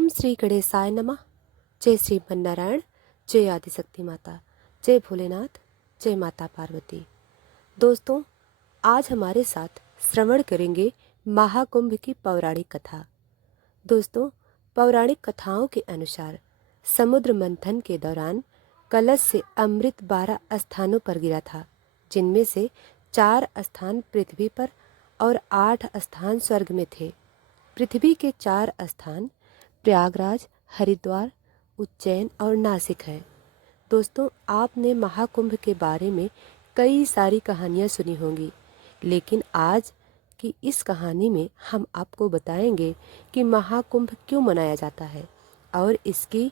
ओम श्री गणेशाय नमः। जय श्रीमन नारायण, जय आदिशक्ति माता, जय भोलेनाथ, जय माता पार्वती। दोस्तों, आज हमारे साथ श्रवण करेंगे महाकुंभ की पौराणिक कथा। दोस्तों, पौराणिक कथाओं के अनुसार समुद्र मंथन के दौरान कलश से अमृत 12 स्थानों पर गिरा था, जिनमें से 4 स्थान पृथ्वी पर और 8 स्थान स्वर्ग में थे। पृथ्वी के 4 स्थान प्रयागराज, हरिद्वार, उज्जैन और नासिक है। दोस्तों, आपने महाकुंभ के बारे में कई सारी कहानियाँ सुनी होंगी, लेकिन आज की इस कहानी में हम आपको बताएंगे कि महाकुंभ क्यों मनाया जाता है और इसकी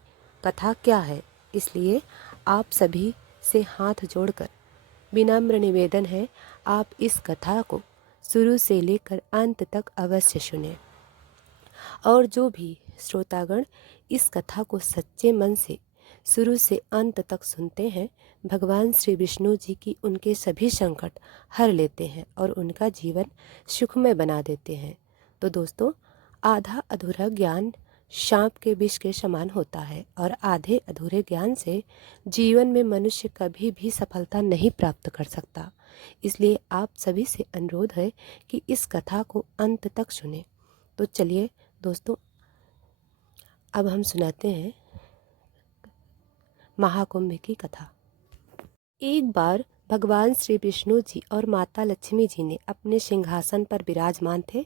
कथा क्या है। इसलिए आप सभी से हाथ जोड़कर विनम्र निवेदन है, आप इस कथा को शुरू से लेकर अंत तक अवश्य सुनें। और जो भी श्रोतागण इस कथा को सच्चे मन से शुरू से अंत तक सुनते हैं, भगवान श्री विष्णु जी की उनके सभी संकट हर लेते हैं और उनका जीवन सुखमय बना देते हैं। तो दोस्तों, आधा अधूरा ज्ञान सांप के विष के समान होता है और आधे अधूरे ज्ञान से जीवन में मनुष्य कभी भी सफलता नहीं प्राप्त कर सकता। इसलिए आप सभी से अनुरोध है कि इस कथा को अंत तक सुने। तो चलिए दोस्तों, अब हम सुनाते हैं महाकुंभ की कथा। एक बार भगवान श्री विष्णु जी और माता लक्ष्मी जी ने अपने सिंहासन पर विराजमान थे।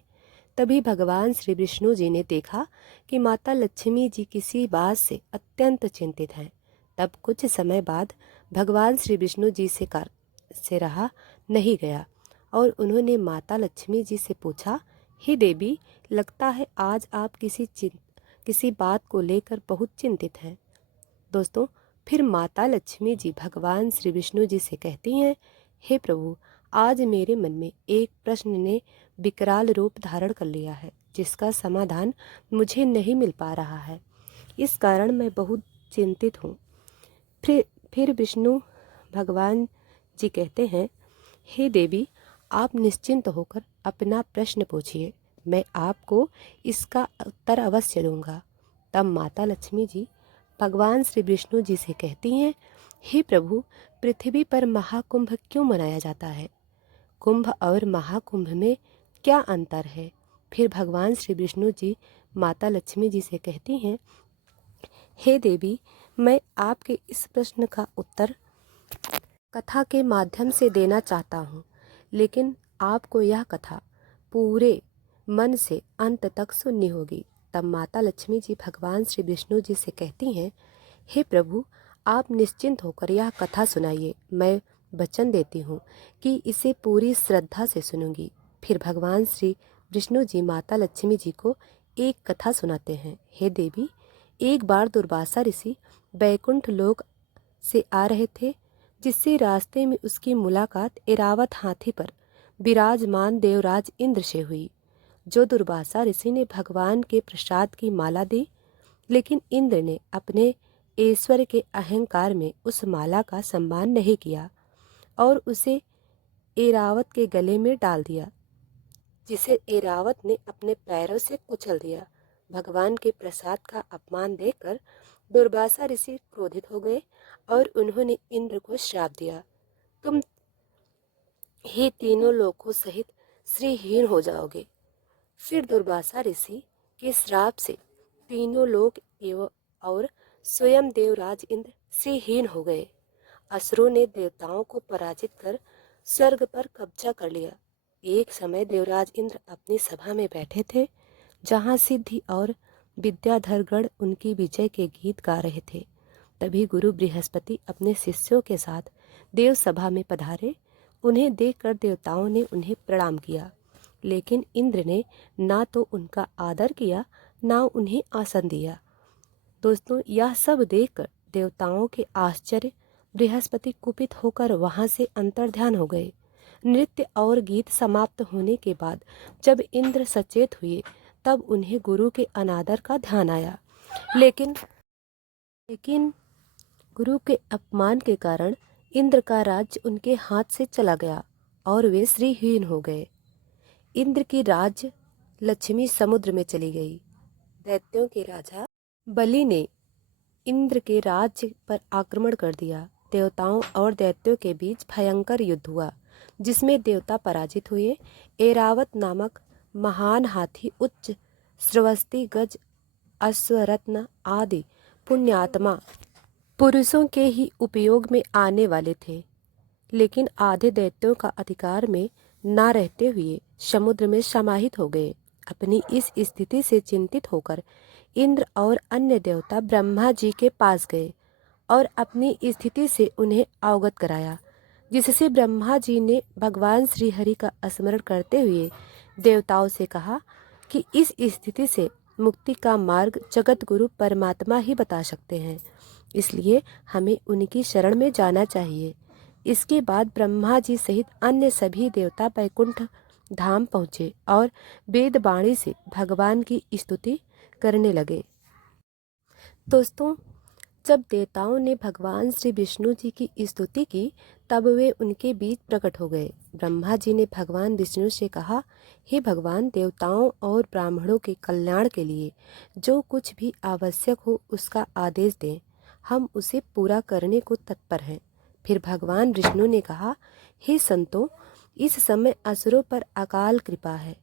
तभी भगवान श्री विष्णु जी ने देखा कि माता लक्ष्मी जी किसी बात से अत्यंत चिंतित हैं। तब कुछ समय बाद भगवान श्री विष्णु जी से रहा नहीं गया और उन्होंने माता लक्ष्मी जी से पूछा, हे देवी, लगता है आज आप किसी बात को लेकर बहुत चिंतित हैं। दोस्तों, फिर माता लक्ष्मी जी भगवान श्री विष्णु जी से कहती हैं, हे प्रभु, आज मेरे मन में एक प्रश्न ने विकराल रूप धारण कर लिया है, जिसका समाधान मुझे नहीं मिल पा रहा है। इस कारण मैं बहुत चिंतित हूँ। फिर विष्णु भगवान जी कहते हैं, हे देवी, आप निश्चिंत होकर अपना प्रश्न पूछिए, मैं आपको इसका उत्तर अवश्य दूंगा। तब माता लक्ष्मी जी भगवान श्री विष्णु जी से कहती हैं, हे प्रभु, पृथ्वी पर महाकुंभ क्यों मनाया जाता है? कुंभ और महाकुंभ में क्या अंतर है? फिर भगवान श्री विष्णु जी माता लक्ष्मी जी से कहती हैं, हे देवी, मैं आपके इस प्रश्न का उत्तर कथा के माध्यम से देना चाहता हूँ, लेकिन आपको यह कथा पूरे मन से अंत तक सुननी होगी। तब माता लक्ष्मी जी भगवान श्री विष्णु जी से कहती हैं, हे प्रभु, आप निश्चिंत होकर यह कथा सुनाइए, मैं वचन देती हूँ कि इसे पूरी श्रद्धा से सुनूंगी। फिर भगवान श्री विष्णु जी माता लक्ष्मी जी को एक कथा सुनाते हैं, हे देवी, एक बार दुर्वासा ऋषि बैकुंठ लोक से आ रहे थे, जिससे रास्ते में उसकी मुलाकात ऐरावत हाथी पर विराजमान देवराज इंद्र से हुई। जो दुर्वासा ऋषि ने भगवान के प्रसाद की माला दी, लेकिन इंद्र ने अपने ऐश्वर्य के अहंकार में उस माला का सम्मान नहीं किया और उसे ऐरावत के गले में डाल दिया, जिसे ऐरावत ने अपने पैरों से कुचल दिया। भगवान के प्रसाद का अपमान देखकर दुर्वासा ऋषि क्रोधित हो गए और उन्होंने इंद्र को श्राप दिया, तुम ही तीनों लोकों सहित श्रीहीन हो जाओगे। फिर दुर्वासा ऋषि के श्राप से तीनों लोक एवं और स्वयं देवराज इंद्र श्रीहीन हो गए। असुरों ने देवताओं को पराजित कर स्वर्ग पर कब्जा कर लिया। एक समय देवराज इंद्र अपनी सभा में बैठे थे, जहाँ सिद्धि और विद्याधरगण उनकी विजय के गीत गा रहे थे। तभी गुरु बृहस्पति अपने शिष्यों के साथ देव सभा में पधारे। उन्हें देखकर देवताओं ने उन्हें प्रणाम किया, लेकिन इंद्र ने ना तो उनका आदर किया, ना उन्हें आसन दिया। दोस्तों, यह सब देखकर देवताओं के आश्चर्य बृहस्पति कुपित होकर वहां से अंतर्ध्यान हो गए। नृत्य और गीत समाप्त होने के बाद जब इंद्र सचेत हुए, तब उन्हें गुरु के अनादर का ध्यान आया, लेकिन गुरु के अपमान के कारण इंद्र का राज्य उनके हाथ से चला गया और वे श्रीहीन हो गए। इंद्र की राज्य लक्ष्मी समुद्र में चली गई। दैत्यों के राजा बलि ने इंद्र के राज्य पर आक्रमण कर दिया। देवताओं और दैत्यों के बीच भयंकर युद्ध हुआ, जिसमें देवता पराजित हुए। ऐरावत नामक महान हाथी, उच्च श्रवस्ती गज, अश्वरत्न आदि पुण्यात्मा पुरुषों के ही उपयोग में आने वाले थे, लेकिन आधे दैत्यों का अधिकार में न रहते हुए समुद्र में समाहित हो गए। अपनी इस स्थिति से चिंतित होकर इंद्र और अन्य देवता ब्रह्मा जी के पास गए और अपनी स्थिति से उन्हें अवगत कराया, जिससे ब्रह्मा जी ने भगवान श्री हरि का स्मरण करते हुए देवताओं से कहा कि इस स्थिति से मुक्ति का मार्ग जगत गुरु परमात्मा ही बता सकते हैं, इसलिए हमें उनकी शरण में जाना चाहिए। इसके बाद ब्रह्मा जी सहित अन्य सभी देवता बैकुंठ धाम पहुँचे और वेदवाणी से भगवान की स्तुति करने लगे। दोस्तों, जब देवताओं ने भगवान श्री विष्णु जी की स्तुति की, तब वे उनके बीच प्रकट हो गए। ब्रह्मा जी ने भगवान विष्णु से कहा, हे भगवान, देवताओं और ब्राह्मणों के कल्याण के लिए जो कुछ भी आवश्यक हो उसका आदेश दें, हम उसे पूरा करने को तत्पर हैं। फिर भगवान विष्णु ने कहा, हे संतों, इस समय असुरों पर अकाल कृपा है,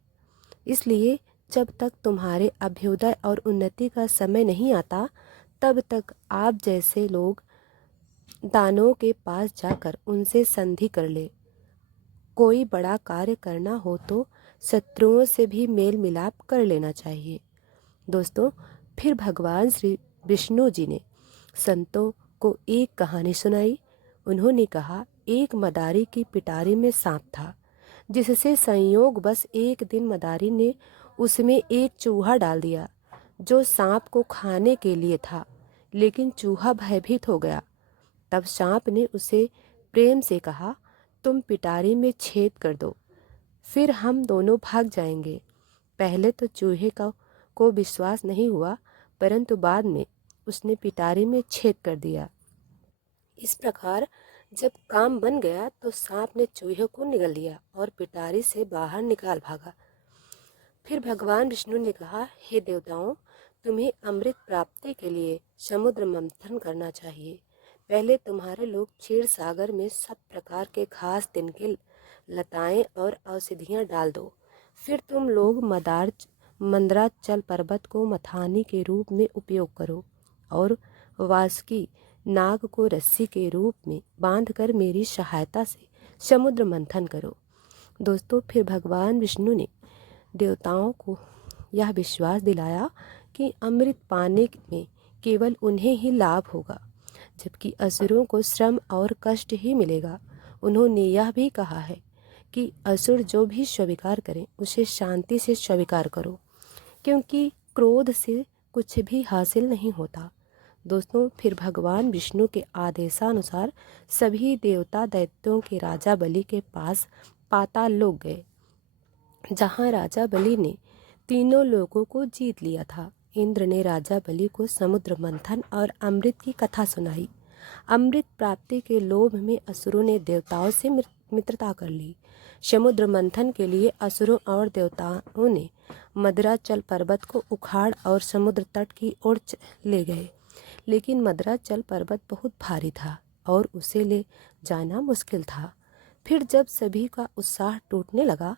इसलिए जब तक तुम्हारे अभ्युदय और उन्नति का समय नहीं आता, तब तक आप जैसे लोग दानवों के पास जाकर उनसे संधि कर ले। कोई बड़ा कार्य करना हो तो शत्रुओं से भी मेल मिलाप कर लेना चाहिए। दोस्तों, फिर भगवान श्री विष्णु जी ने संतों को एक कहानी सुनाई। उन्होंने कहा, एक मदारी की पिटारी में सांप था, जिससे संयोग बस एक दिन मदारी ने उसमें एक चूहा डाल दिया जो सांप को खाने के लिए था, लेकिन चूहा भयभीत हो गया। तब सांप ने उसे प्रेम से कहा, तुम पिटारी में छेद कर दो, फिर हम दोनों भाग जाएंगे। पहले तो चूहे को विश्वास नहीं हुआ, परंतु बाद में उसने पिटारी में छेद कर दिया। इस प्रकार जब काम बन गया तो सांप ने चूहे को निगल लिया और पिटारी से बाहर निकाल भागा। फिर भगवान विष्णु ने कहा, हे देवताओं, तुम्हें अमृत प्राप्ति के लिए समुद्र मंथन करना चाहिए। पहले तुम्हारे लोग क्षीर सागर में सब प्रकार के घास, तिनके, लताएं और औषधियां डाल दो। फिर तुम लोग मंदराचल पर्वत को मथानी के रूप में उपयोग करो और वासुकी नाग को रस्सी के रूप में बांधकर मेरी सहायता से समुद्र मंथन करो। दोस्तों, फिर भगवान विष्णु ने देवताओं को यह विश्वास दिलाया कि अमृत पाने में केवल उन्हें ही लाभ होगा, जबकि असुरों को श्रम और कष्ट ही मिलेगा। उन्होंने यह भी कहा है कि असुर जो भी स्वीकार करें उसे शांति से स्वीकार करो, क्योंकि क्रोध से कुछ भी हासिल नहीं होता। दोस्तों, फिर भगवान विष्णु के आदेशानुसार सभी देवता दैत्यों के राजा बलि के पास पाताल लोक गए, जहाँ राजा बलि ने तीनों लोगों को जीत लिया था। इंद्र ने राजा बलि को समुद्र मंथन और अमृत की कथा सुनाई। अमृत प्राप्ति के लोभ में असुरों ने देवताओं से मित्रता कर ली। समुद्र मंथन के लिए असुरों और देवताओं ने मदराचल पर्वत को उखाड़ और समुद्र तट की ओर ले गए, लेकिन मदराचल पर्वत बहुत भारी था और उसे ले जाना मुश्किल था। फिर जब सभी का उत्साह टूटने लगा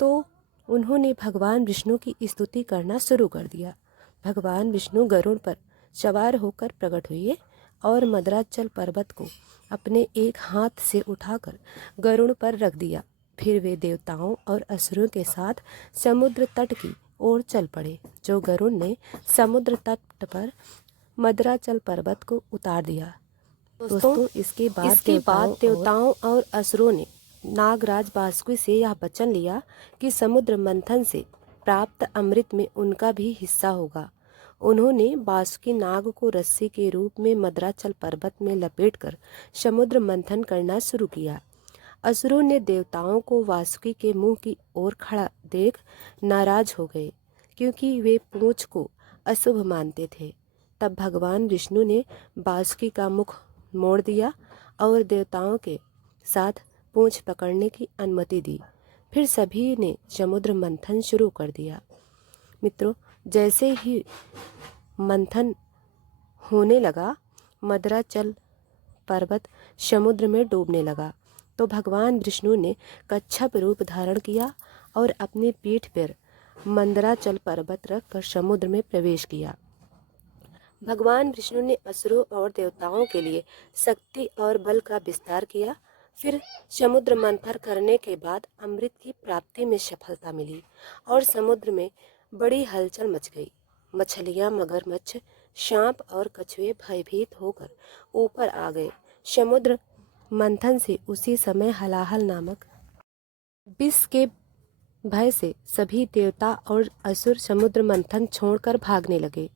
तो उन्होंने भगवान विष्णु की स्तुति करना शुरू कर दिया। भगवान विष्णु गरुड़ पर सवार होकर प्रकट हुए और मदराचल पर्वत को अपने एक हाथ से उठाकर गरुड़ पर रख दिया। फिर वे देवताओं और असुरों के साथ समुद्र तट की ओर चल पड़े, जो गरुड़ ने समुद्र तट पर मदराचल पर्वत को उतार दिया। दोस्तों, इसके बाद देवताओं और असुरों ने नागराज वासुकी से यह वचन लिया कि समुद्र मंथन से प्राप्त अमृत में उनका भी हिस्सा होगा। उन्होंने वासुकी नाग को रस्सी के रूप में मदराचल पर्वत में लपेटकर समुद्र मंथन करना शुरू किया। असुरों ने देवताओं को वासुकी के मुंह की ओर खड़ा देख नाराज हो गए, क्योंकि वे पूंछ को अशुभ मानते थे। तब भगवान विष्णु ने वासुकी का मुख मोड़ दिया और देवताओं के साथ पूंछ पकड़ने की अनुमति दी। फिर सभी ने समुद्र मंथन शुरू कर दिया। मित्रों, जैसे ही मंथन होने लगा, मंदराचल पर्वत समुद्र में डूबने लगा, तो भगवान विष्णु ने कच्छप रूप धारण किया और अपनी पीठ पर मंदराचल पर्वत रखकर समुद्र में प्रवेश किया। भगवान विष्णु ने असुरों और देवताओं के लिए शक्ति और बल का विस्तार किया। फिर समुद्र मंथन करने के बाद अमृत की प्राप्ति में सफलता मिली और समुद्र में बड़ी हलचल मच गई। मछलियां, मगरमच्छ, सांप और कछुए भयभीत होकर ऊपर आ गए। समुद्र मंथन से उसी समय हलाहल नामक विष के भय से सभी देवता और असुर समुद्र मंथन छोड़कर भागने लगे।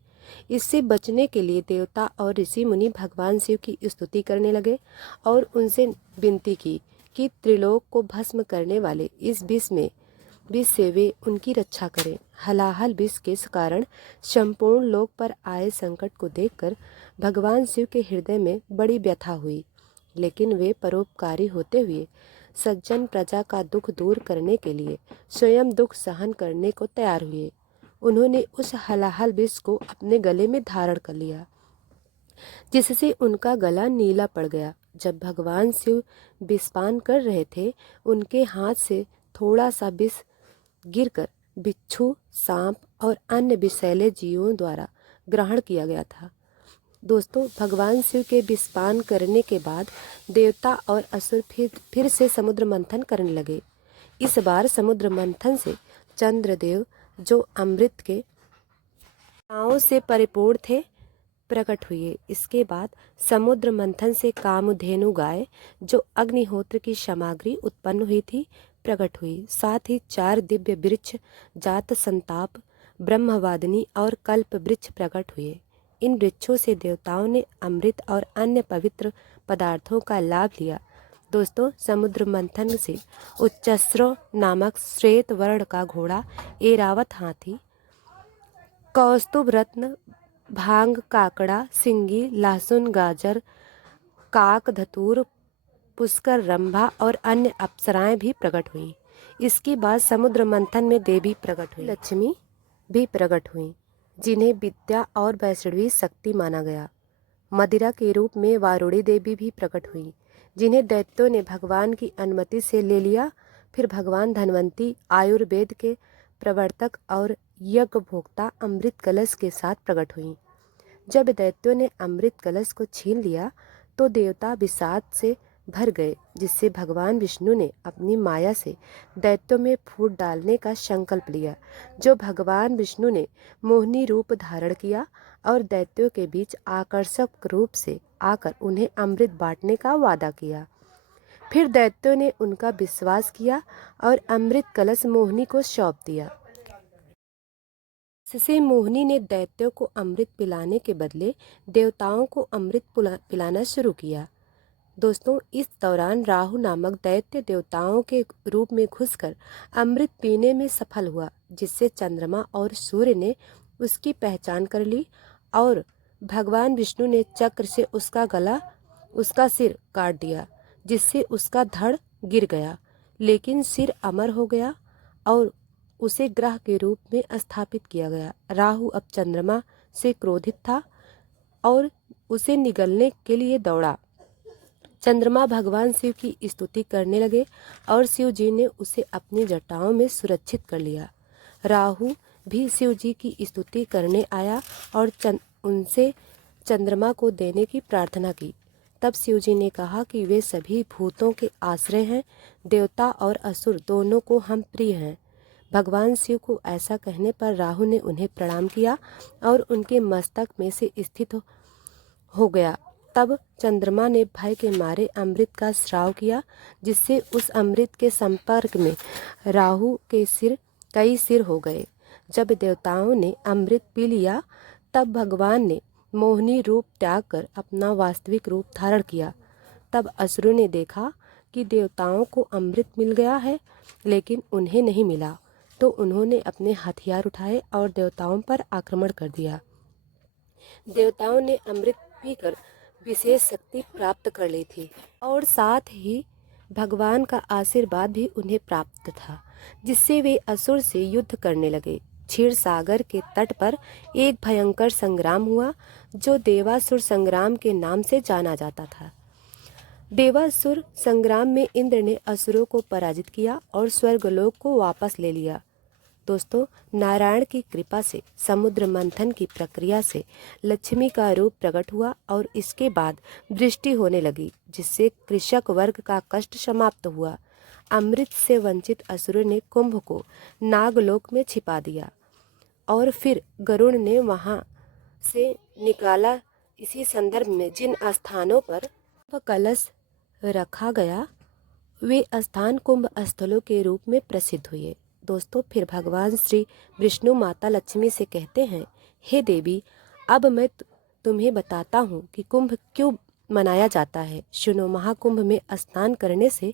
इससे बचने के लिए देवता और ऋषि मुनि भगवान शिव की स्तुति करने लगे और उनसे विनती की कि त्रिलोक को भस्म करने वाले इस विष से वे उनकी रक्षा करें। हलाहल विष के कारण संपूर्ण लोक पर आए संकट को देखकर भगवान शिव के हृदय में बड़ी व्यथा हुई, लेकिन वे परोपकारी होते हुए सज्जन प्रजा का दुख दूर करने के लिए स्वयं दुख सहन करने को तैयार हुए। उन्होंने उस हलाहल विष को अपने गले में धारण कर लिया, जिससे उनका गला नीला पड़ गया। जब भगवान शिव विषपान कर रहे थे, उनके हाथ से थोड़ा सा विष गिरकर बिच्छू, सांप और अन्य विषैले जीवों द्वारा ग्रहण किया गया था। दोस्तों, भगवान शिव के विषपान करने के बाद देवता और असुर फिर से समुद्र मंथन करने लगे। इस बार समुद्र मंथन से चंद्रदेव, जो अमृत के नावों से परिपूर्ण थे, प्रकट हुए। इसके बाद समुद्र मंथन से कामधेनु गाय, जो अग्निहोत्र की सामग्री उत्पन्न हुई थी, प्रकट हुई। साथ ही 4 दिव्य वृक्ष जात संताप, ब्रह्मवादिनी और कल्प वृक्ष प्रकट हुए। इन वृक्षों से देवताओं ने अमृत और अन्य पवित्र पदार्थों का लाभ लिया। दोस्तों, समुद्र मंथन से उच्चस्र नामक श्वेत वर्ण का घोड़ा, ऐरावत हाथी, कौस्तुभ रत्न, भांग, काकड़ा, सिंगी, लहसुन, गाजर, काक, धतूर, पुष्कर, रंभा और अन्य अप्सराएं भी प्रकट हुई। इसके बाद समुद्र मंथन में देवी प्रकट हुई, लक्ष्मी भी प्रकट हुई, जिन्हें विद्या और वैष्णवी शक्ति माना गया। मदिरा के रूप में वारुणी देवी भी प्रकट हुई, जिन्हें दैत्यों ने भगवान की अनुमति से ले लिया। फिर भगवान धन्वंती, आयुर्वेद के प्रवर्तक और यज्ञ भोक्ता, अमृत कलश के साथ प्रकट हुई। जब दैत्यों ने अमृत कलश को छीन लिया तो देवता विषाद से भर गए, जिससे भगवान विष्णु ने अपनी माया से दैत्यों में फूट डालने का संकल्प लिया। जो भगवान विष्णु ने मोहिनी रूप धारण किया और दैत्यों के बीच आकर्षक रूप से आकर उन्हें अमृत बांटने का वादा किया। फिर दैत्यों ने उनका विश्वास किया और अमृत कलश मोहिनी को सौंप दिया। इससे मोहिनी ने दैत्यों को अमृत पिलाने के बदले देवताओं को अमृत पिलाना शुरू किया। दोस्तों, इस दौरान राहु नामक दैत्य देवताओं के रूप में घुसकर अमृत पीने में सफल हुआ, जिससे चंद्रमा और सूर्य ने उसकी पहचान कर ली और भगवान विष्णु ने चक्र से उसका सिर काट दिया, जिससे उसका धड़ गिर गया, लेकिन सिर अमर हो गया और उसे ग्रह के रूप में स्थापित किया गया। राहु अब चंद्रमा से क्रोधित था और उसे निगलने के लिए दौड़ा। चंद्रमा भगवान शिव की स्तुति करने लगे और शिव जी ने उसे अपनी जटाओं में सुरक्षित कर लिया। राहु भी शिव जी की स्तुति करने आया और उनसे चंद्रमा को देने की प्रार्थना की। तब शिव जी ने कहा कि वे सभी भूतों के आश्रय हैं, देवता और असुर दोनों को हम प्रिय हैं। भगवान शिव को ऐसा कहने पर राहु ने उन्हें प्रणाम किया और उनके मस्तक में से स्थित हो गया। तब चंद्रमा ने भय के मारे अमृत का स्राव किया, जिससे उस अमृत के संपर्क में राहु के कई सिर हो गए। जब देवताओं ने अमृत पी लिया, तब भगवान ने मोहिनी रूप त्याग कर अपना वास्तविक रूप धारण किया। तब असुरों ने देखा कि देवताओं को अमृत मिल गया है, लेकिन उन्हें नहीं मिला, तो उन्होंने अपने हथियार उठाए और देवताओं पर आक्रमण कर दिया। देवताओं ने अमृत पीकर विशेष शक्ति प्राप्त कर ली थी और साथ ही भगवान का आशीर्वाद भी उन्हें प्राप्त था, जिससे वे असुर से युद्ध करने लगे। क्षीर सागर के तट पर एक भयंकर संग्राम हुआ जो देवासुर संग्राम के नाम से जाना जाता था। देवासुर संग्राम में इंद्र ने असुरों को पराजित किया और स्वर्गलोक को वापस ले लिया। दोस्तों, नारायण की कृपा से समुद्र मंथन की प्रक्रिया से लक्ष्मी का रूप प्रकट हुआ और इसके बाद वृष्टि होने लगी, जिससे कृषक वर्ग का कष्ट समाप्त हुआ। अमृत से वंचित असुरों ने कुंभ को नागलोक में छिपा दिया और फिर गरुड़ ने वहां से निकाला। इसी संदर्भ में जिन स्थानों पर कलश रखा गया वे स्थान कुंभ स्थलों के रूप में प्रसिद्ध हुए। दोस्तों, फिर भगवान श्री विष्णु माता लक्ष्मी से कहते हैं, हे देवी, अब मैं तुम्हें बताता हूँ कि कुंभ क्यों मनाया जाता है। सुनो, महाकुंभ में स्नान करने से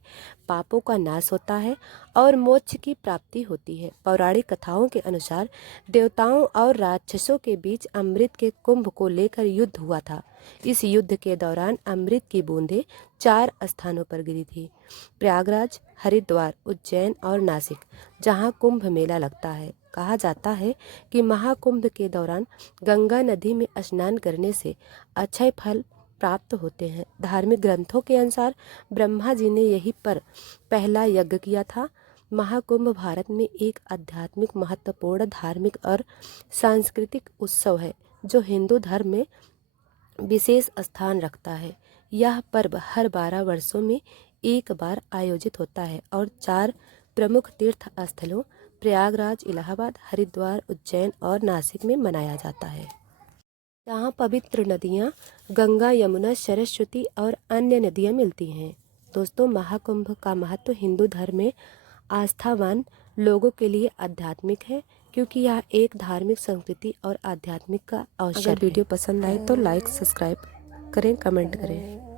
पापों का नाश होता है और मोक्ष की प्राप्ति होती है। पौराणिक कथाओं के अनुसार देवताओं और राक्षसों के बीच अमृत के कुंभ को लेकर युद्ध हुआ था। इस युद्ध के दौरान अमृत की बूंदें 4 स्थानों पर गिरी थी: प्रयागराज, हरिद्वार, उज्जैन और नासिक, जहां कुंभ मेला लगता है। कहा जाता है कि महाकुंभ के दौरान गंगा नदी में स्नान करने से अक्षय फल प्राप्त होते हैं। धार्मिक ग्रंथों के अनुसार ब्रह्मा जी ने यहीं पर पहला यज्ञ किया था। महाकुंभ भारत में एक आध्यात्मिक, महत्वपूर्ण धार्मिक और सांस्कृतिक उत्सव है जो हिंदू धर्म में विशेष स्थान रखता है। यह पर्व हर 12 वर्षों में एक बार आयोजित होता है और 4 प्रमुख तीर्थ स्थलों प्रयागराज, इलाहाबाद, हरिद्वार, उज्जैन और नासिक में मनाया जाता है। यहाँ पवित्र नदियाँ गंगा, यमुना, सरस्वती और अन्य नदियाँ मिलती हैं। दोस्तों, महाकुंभ का महत्व हिंदू धर्म में आस्थावान लोगों के लिए आध्यात्मिक है, क्योंकि यह एक धार्मिक संस्कृति और आध्यात्मिक का अवसर है। अगर वीडियो पसंद आए तो लाइक, सब्सक्राइब करें, कमेंट करें।